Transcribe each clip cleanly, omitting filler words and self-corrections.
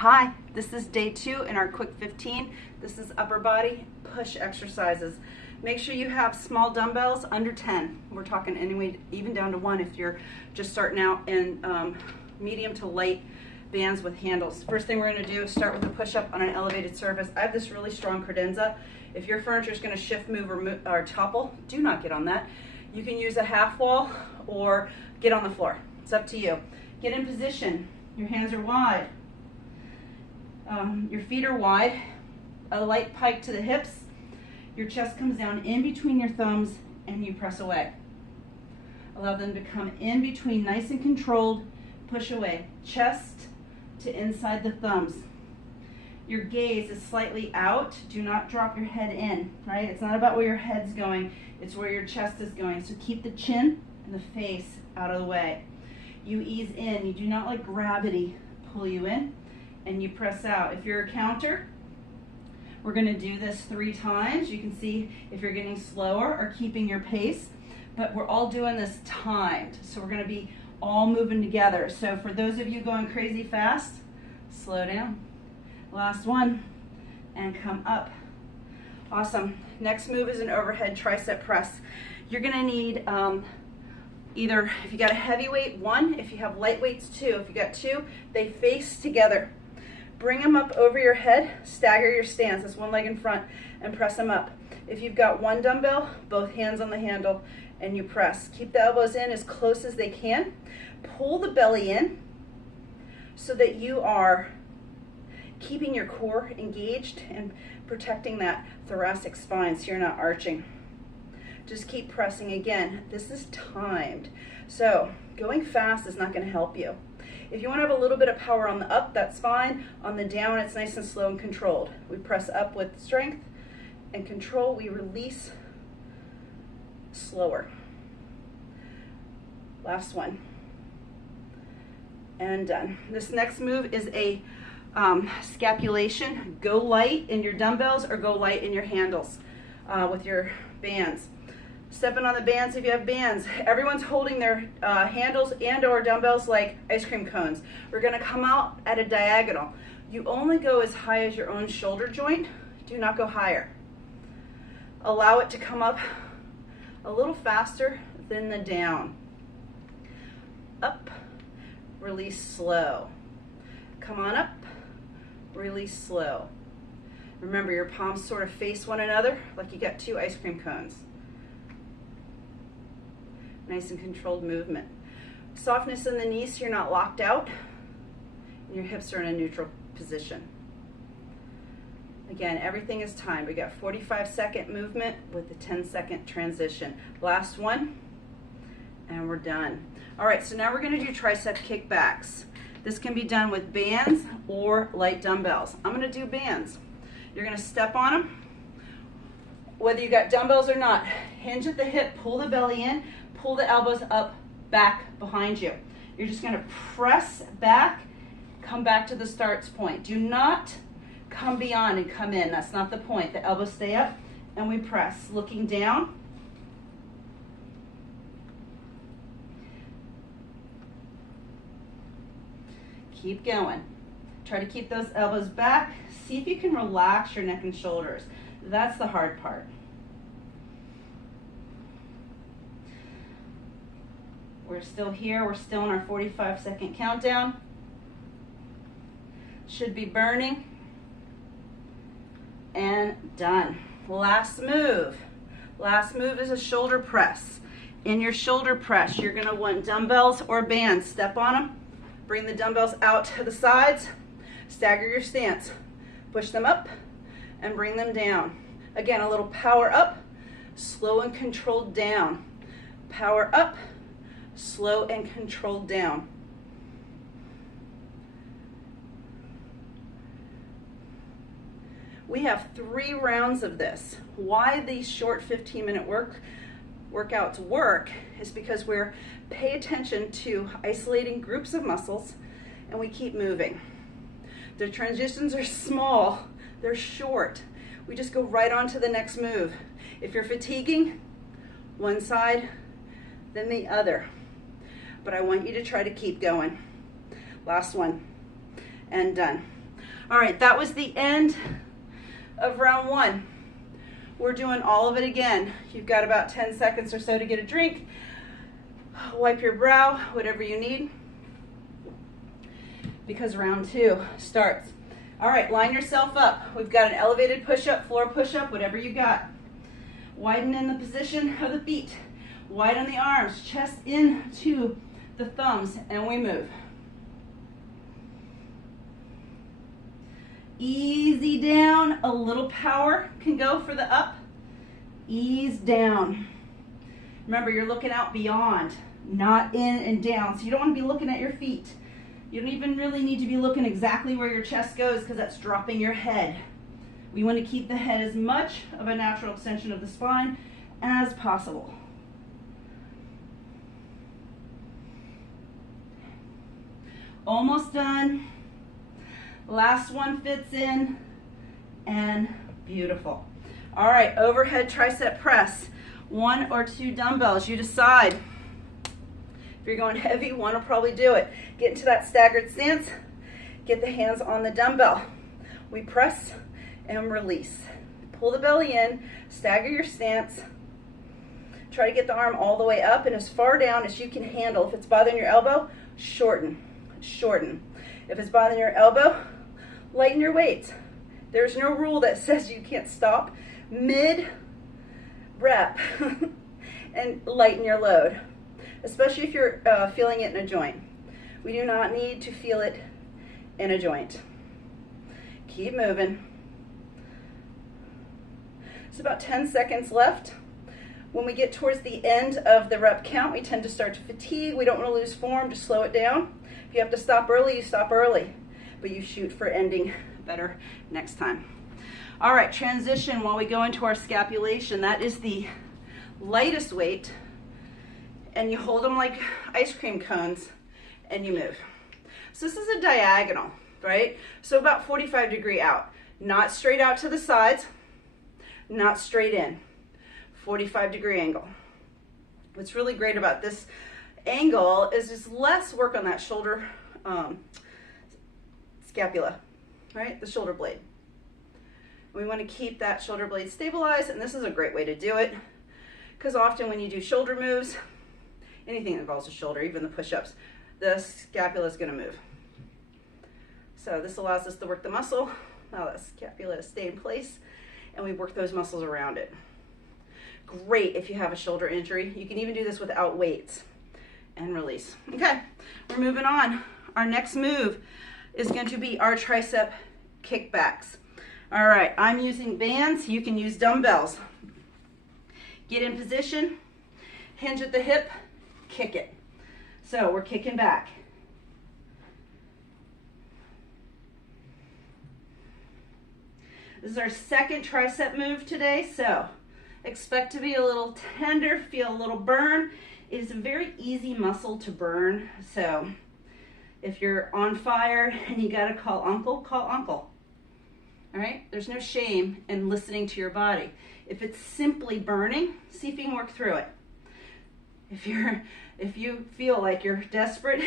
Hi, this is day 2 in our quick 15. This is upper body push exercises. Make sure you have small dumbbells under 10. We're talking anyway, even down to 1 if you're just starting out, and medium to light bands with handles. First thing we're going to do is start with a push-up on an elevated surface. I have this really strong credenza. If your furniture is going to shift, move, or topple, do not get on that. You can use a half wall or get on the floor. It's up to you. Get in position. Your hands are wide. Your feet are wide. A light pike to the hips. Your chest comes down in between your thumbs and you press away. Allow them to come in between, nice and controlled. Push away. Chest to inside the thumbs. Your gaze is slightly out. Do not drop your head in, right? It's not about where your head's going. It's where your chest is going. So keep the chin and the face out of the way. You ease in. You do not let gravity pull you in, and you press out. If you're a counter, we're going to do this 3 times. You can see if you're getting slower or keeping your pace, but we're all doing this timed. So we're going to be all moving together. So for those of you going crazy fast, slow down. Last one, and come up. Awesome. Next move is an overhead tricep press. You're going to need either, if you got a heavy weight, 1. If you have light weights, 2. If you got 2, they face together. Bring them up over your head, stagger your stance, that's 1 leg in front, and press them up. If you've got 1 dumbbell, both hands on the handle, and you press. Keep the elbows in as close as they can. Pull the belly in so that you are keeping your core engaged and protecting that thoracic spine so you're not arching. Just keep pressing. Again, this is timed. So going fast is not going to help you. If you want to have a little bit of power on the up, that's fine. On the down, it's nice and slow and controlled. We press up with strength and control. We release slower. Last one. And done. This next move is a scapulation. Go light in your dumbbells or go light in your handles with your bands. Stepping on the bands if you have bands. Everyone's holding their handles and or dumbbells like ice cream cones. We're going to come out at a diagonal. You only go as high as your own shoulder joint. Do not go higher. Allow it to come up a little faster than the down. Up, release slow. Come on up, release slow. Remember, your palms sort of face one another like you got 2 ice cream cones. Nice and controlled movement. Softness in the knees so you're not locked out, and your hips are in a neutral position. Again, everything is timed. We got 45-second movement with a 10-second transition. Last one, and we're done. All right, so now we're going to do tricep kickbacks. This can be done with bands or light dumbbells. I'm going to do bands. You're going to step on them, whether you got dumbbells or not. Hinge at the hip, pull the belly in, pull the elbows up, back behind you. You're just going to press back, come back to the starts point. Do not come beyond and come in. That's not the point. The elbows stay up and we press. Looking down. Keep going. Try to keep those elbows back. See if you can relax your neck and shoulders. That's the hard part. We're still here. We're still in our 45-second countdown. Should be burning. And done. Last move. Last move is a shoulder press. In your shoulder press, you're going to want dumbbells or bands. Step on them. Bring the dumbbells out to the sides. Stagger your stance. Push them up and bring them down. Again, a little power up, slow and controlled down. Power up, slow and controlled down. We have 3 rounds of this. Why these short 15-minute workouts work is because we're pay attention to isolating groups of muscles and we keep moving. The transitions are small, they're short. We just go right on to the next move. If you're fatiguing, one side, then the other. But I want you to try to keep going. Last one, and done. All right, that was the end of round 1. We're doing all of it again. You've got about 10 seconds or so to get a drink. Wipe your brow, whatever you need, because round 2 starts. All right, line yourself up. We've got an elevated push-up, floor push-up, whatever you got. Widen in the position of the feet. Widen the arms, chest into the thumbs, and we move. Easy down, a little power can go for the up. Ease down. Remember, you're looking out beyond, not in and down. So you don't want to be looking at your feet. You don't even really need to be looking exactly where your chest goes, because that's dropping your head. We want to keep the head as much of a natural extension of the spine as possible. Almost done. Last one fits in, and beautiful. All right, overhead tricep press. 1 or 2 dumbbells, you decide. If you're going heavy, 1 will probably do it. Get into that staggered stance, get the hands on the dumbbell. We press and release. Pull the belly in, stagger your stance. Try to get the arm all the way up and as far down as you can handle. If it's bothering your elbow, shorten, shorten. If it's bothering your elbow, lighten your weights. There's no rule that says you can't stop mid-rep and lighten your load, especially if you're feeling it in a joint. We do not need to feel it in a joint. Keep moving. It's about 10 seconds left. When we get towards the end of the rep count, we tend to start to fatigue. We don't want to lose form, just slow it down. If you have to stop early, you stop early, but you shoot for ending better next time. All right, transition while we go into our scapulation. That is the lightest weight, and you hold them like ice cream cones, and you move. So this is a diagonal, right? So about 45-degree out, not straight out to the sides, not straight in. 45-degree angle. What's really great about this angle is just less work on that shoulder scapula, right? The shoulder blade. We want to keep that shoulder blade stabilized, and this is a great way to do it, because often when you do shoulder moves, anything that involves the shoulder, even the push-ups, the scapula is going to move. So this allows us to work the muscle, allow that scapula to stay in place, and we work those muscles around it. Great if you have a shoulder injury. You can even do this without weights. And release. Okay, we're moving on. Our next move is going to be our tricep kickbacks. All right, I'm using bands. You can use dumbbells. Get in position, hinge at the hip, kick it. So we're kicking back. This is our second tricep move today, so expect to be a little tender, feel a little burn. It is a very easy muscle to burn, so if you're on fire and you gotta call uncle, call uncle. All right, there's no shame in listening to your body. If it's simply burning, see if you can work through it. If you feel like you're desperate,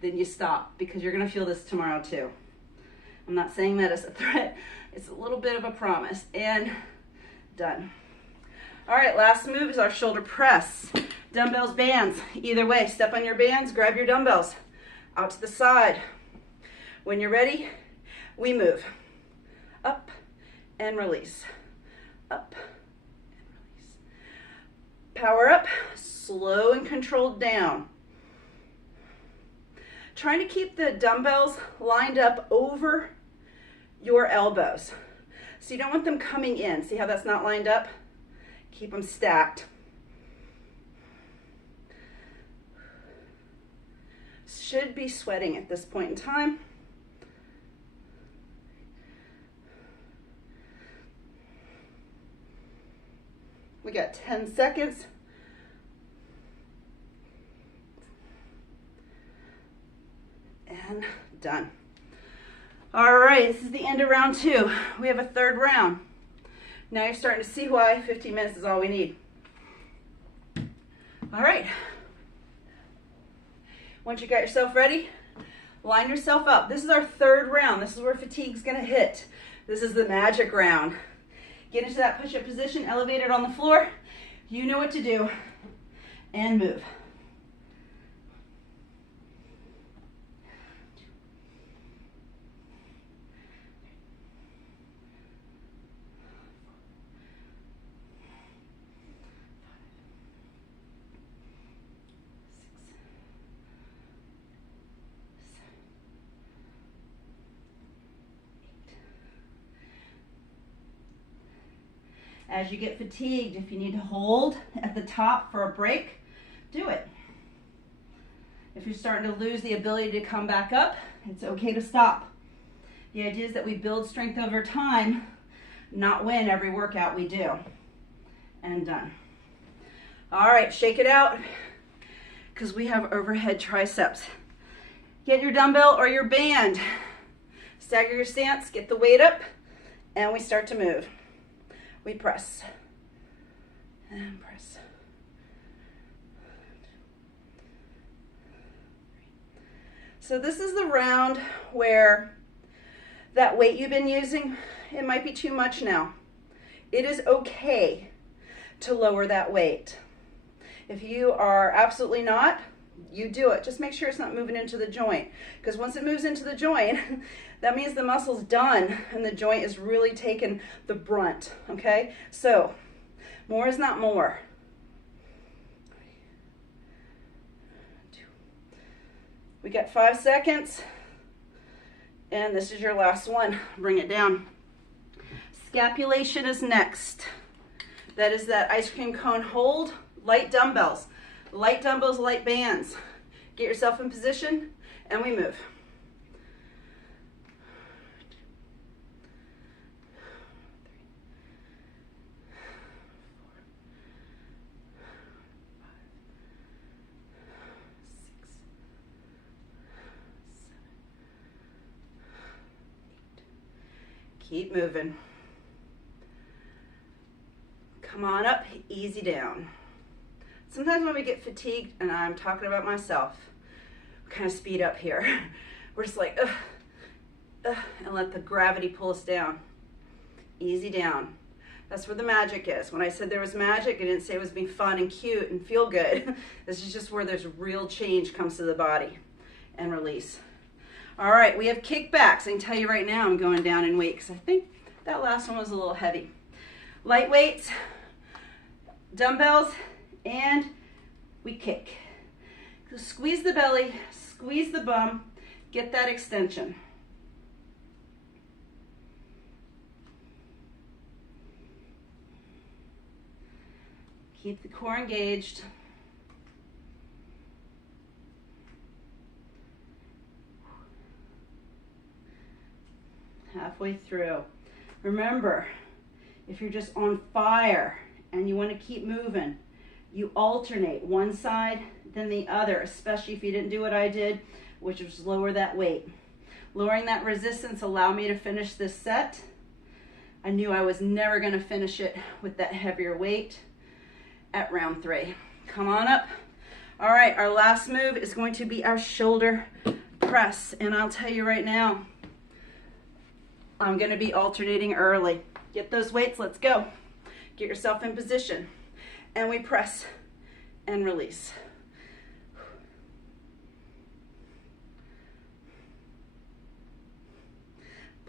then you stop, because you're gonna feel this tomorrow too. I'm not saying that as a threat, it's a little bit of a promise, and done. All right, last move is our shoulder press. Dumbbells, bands, either way. Step on your bands, grab your dumbbells. Out to the side. When you're ready, we move. Up and release. Up and release. Power up, slow and controlled down. Trying to keep the dumbbells lined up over your elbows. So you don't want them coming in. See how that's not lined up? Keep them stacked. Should be sweating at this point in time. We got 10 seconds. And done. All right, this is the end of round 2. We have a third round. Now you're starting to see why 15 minutes is all we need. All right. Once you got yourself ready, Line yourself up. This is our third round. This is where fatigue's gonna hit. This is the magic round. Get into that push-up position, elevated on the floor. You know what to do, and move. As you get fatigued, if you need to hold at the top for a break, do it. If you're starting to lose the ability to come back up, it's okay to stop. The idea is that we build strength over time, not win every workout we do. And done. All right, shake it out, because we have overhead triceps. Get your dumbbell or your band. Stagger your stance, get the weight up, and we start to move. We press and press. So this is the round where that weight you've been using, it might be too much now. It is okay to lower that weight. If you are absolutely not, you do it. Just make sure it's not moving into the joint, because once it moves into the joint, that means the muscle's done and the joint is really taking the brunt, okay? So, more is not more. We got 5 seconds, and this is your last one. Bring it down. Scapulation is next. That is that ice cream cone hold, light dumbbells, light bands. Get yourself in position, and we move. Keep moving. Come on up, easy down. Sometimes when we get fatigued, and I'm talking about myself, we kind of speed up here. We're just like, and let the gravity pull us down. Easy down. That's where the magic is. When I said there was magic, I didn't say it was being fun and cute and feel good. This is just where there's real change comes to the body. And release. All right, we have kickbacks. I can tell you right now I'm going down in weight because I think that last one was a little heavy. Light weights, dumbbells, and we kick. So squeeze the belly, squeeze the bum, get that extension. Keep the core engaged. Halfway through. Remember, if you're just on fire and you want to keep moving, you alternate one side then the other, especially if you didn't do what I did, which was lower that weight. Lowering that resistance allowed me to finish this set. I knew I was never going to finish it with that heavier weight at round 3. Come on up. All right, our last move is going to be our shoulder press, and I'll tell you right now, I'm going to be alternating early. Get those weights, let's go. Get yourself in position. And we press and release.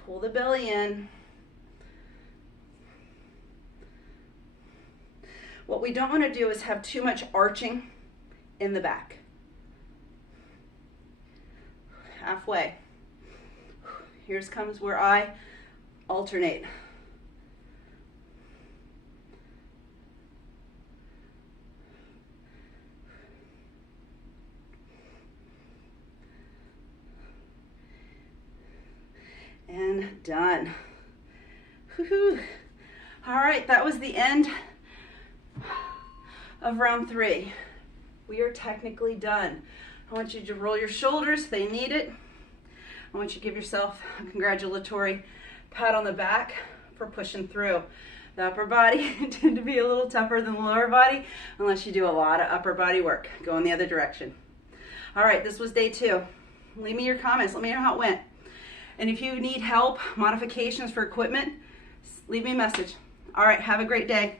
Pull the belly in. What we don't want to do is have too much arching in the back. Halfway. Here comes where I alternate. And done. Woohoo. All right, that was the end of round 3. We are technically done. I want you to roll your shoulders, they need it. I want you to give yourself a congratulatory pat on the back for pushing through. The upper body tend to be a little tougher than the lower body unless you do a lot of upper body work. Go in the other direction. All right, this was day 2. Leave me your comments. Let me know how it went. And if you need help, modifications for equipment, leave me a message. All right, have a great day.